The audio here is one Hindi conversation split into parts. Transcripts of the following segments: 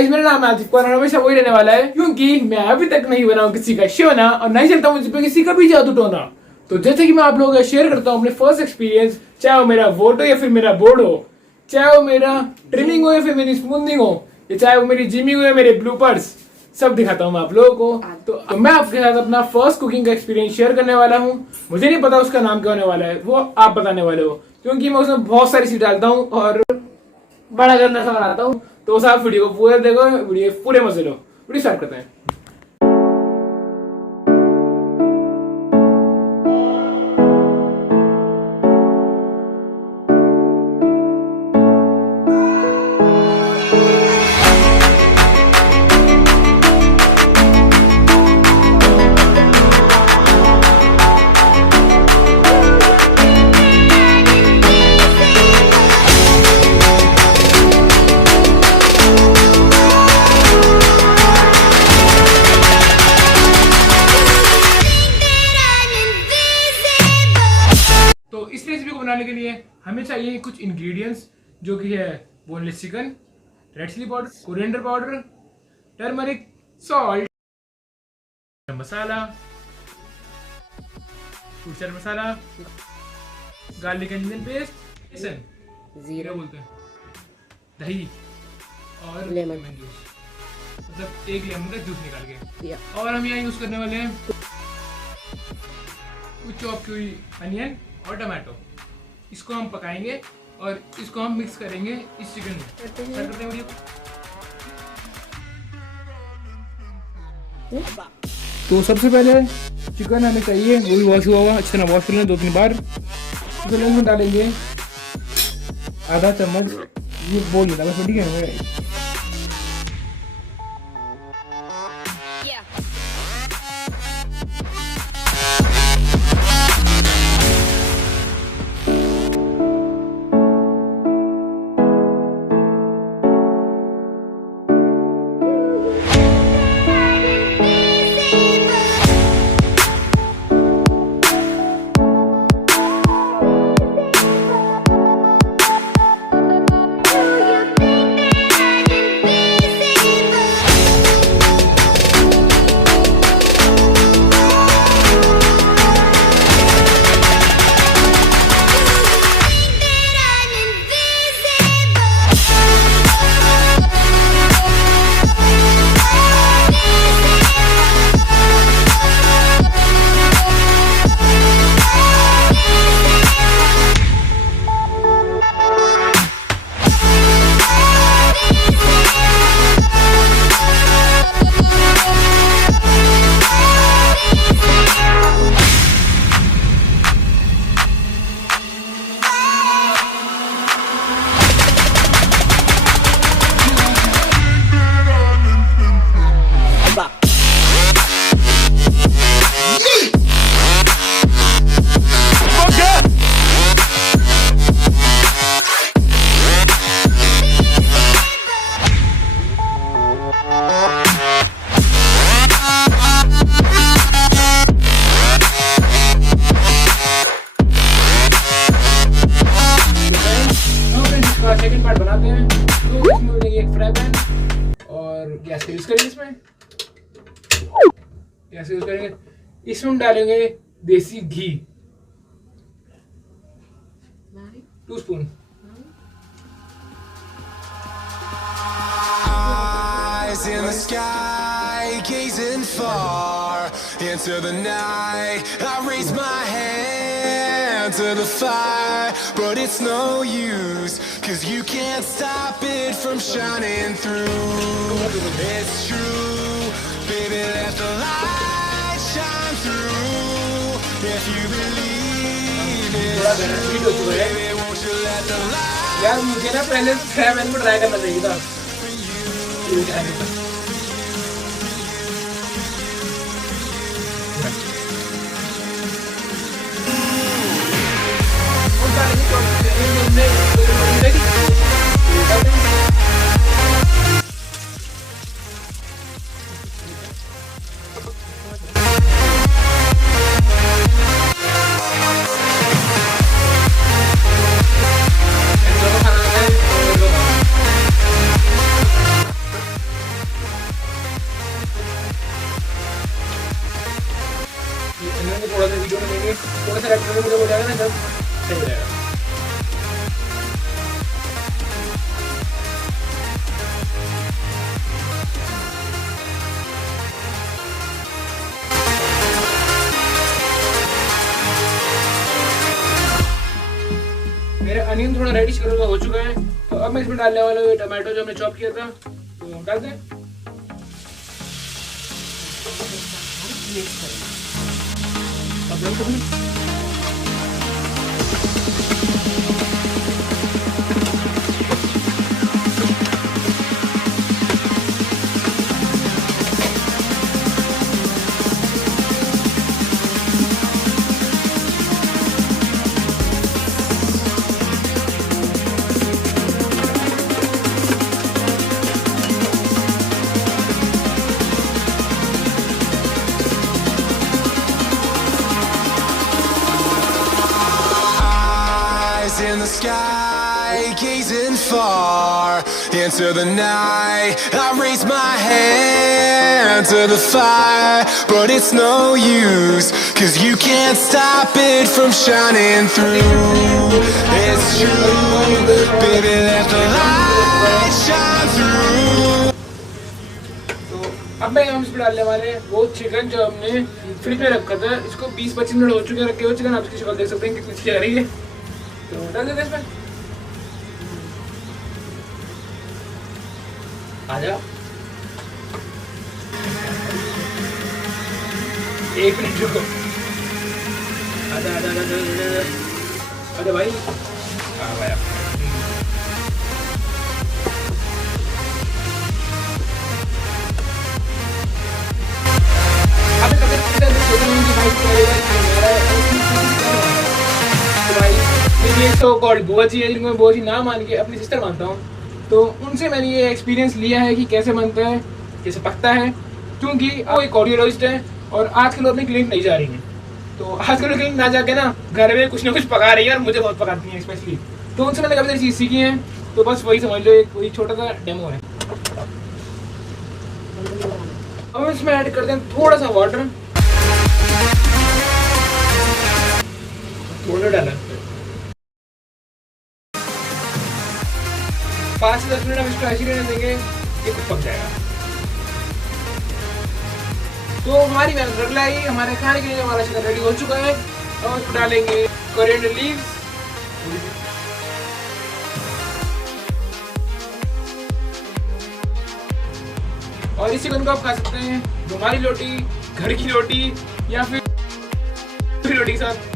गाइस, मेरा नाम आतिफ और हमेशा वही रहने वाला है, क्योंकि मैं अभी तक नहीं बना हूँ किसी का शोना और नहीं चलता मुझ पे किसी का भी जादू टोना। तो जैसे कि मैं आप लोगों का शेयर करता हूँ अपने फर्स्ट एक्सपीरियंस, चाहे वो मेरा वोट हो या फिर मेरा बोर्ड हो, चाहे वो मेरा ट्रिमिंग हो या फिर मेरी स्मूथनिंग हो, या चाहे वो मेरी जिमिंग हो या मेरे ब्लूपर्स, सब दिखाता हूँ मैं आप लोगों को। तो मैं आपके साथ अपना फर्स्ट कुकिंग का एक्सपीरियंस शेयर करने वाला हूँ। मुझे नहीं पता उसका नाम क्या होने वाला है, वो आप बताने वाले हो, क्योंकि मैं उसमें बहुत सारी चीज डालता हूँ और बड़ा गंदा सा बनाता हूँ। तो उस आप वीडियो को पूरे देखो, वीडियो पूरे मजे लो। वीडियो स्टार्ट करते हैं। इस रेसिपी को बनाने के लिए हमें चाहिए कुछ इंग्रेडिएंट्स, जो कि है boneless chicken, red chilli powder, coriander powder, turmeric, salt, masala, food masala, garlic and ginger paste, besan, jeera बोलते हैं, दही और लेमन जूस, मतलब एक लेमन का जूस निकाल के। और हम यहाँ यूज करने वाले हैं कुछ चॉप की हुई अनियन और टमाटो। इसको हम पकाएंगे और इसको हम मिक्स करेंगे इस चिकन में। करते हैं वीडियो को। तो सबसे पहले चिकन हमें चाहिए, वो भी वॉश हुआ हुआ, अच्छे ना वॉश कर लें 2-3 बार। इसमें डालेंगे आधा चम्मच, ये बोल देता बस, ठीक है। सेकंड पार्ट बनाते हैं। तो इसमें लेंगे एक फ्राई पैन और गैस का यूज करेंगे। इसमें गैस का यूज करेंगे, इसमें डालेंगे देसी घी 2 spoon. In the sky, gazing far into the night, I raise my hand to the fire, but it's no use, 'cause you can't stop it from shining through. It's true, baby, let the light shine through. If you believe it's true, baby, won't you let the light. यार मुझे ना पहले फ्राई पैन में ट्राई करना चाहिए था। करेंगे, थोड़ा सा वीडियो में देंगे, थोड़ा सा रेड कलर में जब हो जाएगा ना तब सही हो जाएगा। मेरा अनियन थोड़ा रेडिश कलर का हो चुका है, तो अब मैं इसमें डालने वाला हूँ टमाटो जो हमने चॉप किया था, तो डाल दें। In the sky, gazing far into the night, I raise my hand to the fire, but it's no use, 'cause you can't stop it from shining through. It's true, baby, let the light shine through. तो अब मैं हम इसमें डालने वाले हैं वो चिकन जो हमने फ्रिज में रखा था। इसको 20-25 मिनट हो चुके हैं रखे हुए चिकन, आप इसकी शक्ल देख सकते हैं कितनी अच्छी आ रही है। तो डाल देते हैं इसमें, आजा 1 मिनट रुको, आजा आजा आजा आजा आजा भाई, आ गया। अब मेरी एक तो कॉल्ड बुआ जी है, जिनको मैं बुआ जी ना मान के अपनी सिस्टर मानता हूँ, तो उनसे मैंने ये एक्सपीरियंस लिया है कि कैसे बनता है, कैसे पकता है, क्योंकि वो एक ऑडियोलॉजिस्ट है और आजकल वो अपनी क्लिनिक नहीं जा रही है। तो आजकल क्लिनिक ना जाके ना घर में कुछ ना कुछ पका रही है, और मुझे बहुत पकाती है स्पेशली, तो उनसे मैंने काफ़ी सारी चीज़ सीखी है। तो बस वही समझ लो, एक वही छोटा सा डेमो है। अब इसमें ऐड करते हैं थोड़ा सा वाटर, थोड़ा डाला, 5 से 10 मिनट हम इसको ऐसे रहने देंगे, ये कुछ पक जाएगा। तो हमारी मेहनत रख लाई, हमारे खाने के लिए हमारा चिकन रेडी हो चुका है। और इसको डालेंगे कोरिएंडर लीव्स, और इस चिकन को आप खा सकते हैं रुमाली रोटी, घर की रोटी, या फिर रोटी के साथ।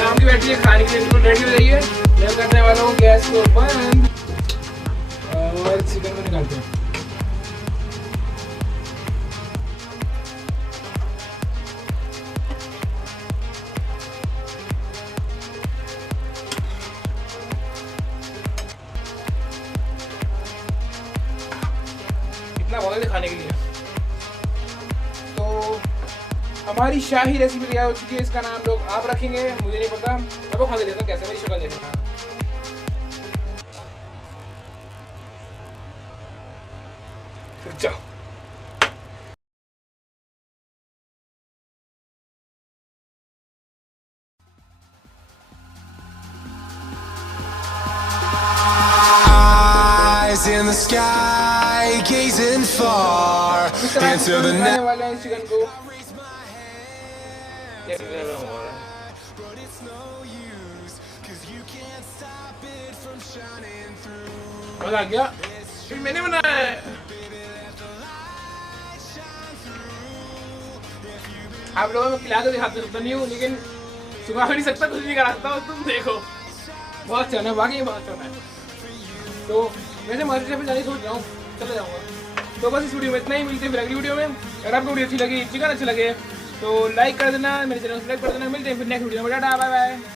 शाम की बैठी है, खाने के लिए बिल्कुल रेडी हो रही है। मैं करने वाला हूँ गैस को बंद और चिकन को निकालते हैं। इतना बहुत है खाने के लिए। तो हमारी शाही रेसिपी तैयार हो चुकी है, इसका नाम लोग आप रखेंगे, मुझे नहीं पता। मैं वो खा के देखता हूँ कैसे, मेरी शक्ल देखना। जाओ, Eyes in the sky, gazing far into the night. वाले हैं इस चिकन को। But it's no use, 'cause you can't stop it from shining through. मजा आ गया, फिर मैंने बनाया है। आप लोगों को खिला तो दिखाते सकता नहीं हूँ, लेकिन सुबह भी नहीं सकता, कुछ नहीं करा सकता हूँ। तुम देखो, बहुत चना है, बाकी बहुत चना है। तो वैसे मार्केट पे जाने सोच रहा हूँ, चले जाऊँगा। तो बस इस वीडियो में इतना ही, मिलते हैं फिर अगली वीडियो में। अगर आपको वीडियो अच्छी लगी, चिकन अच्छा लगे, तो लाइक कर देना, मेरे चैनल को सब्सक्राइब कर देना। मिलते हैं फिर नेक्स्ट वीडियो में, टाटा बाय बाय।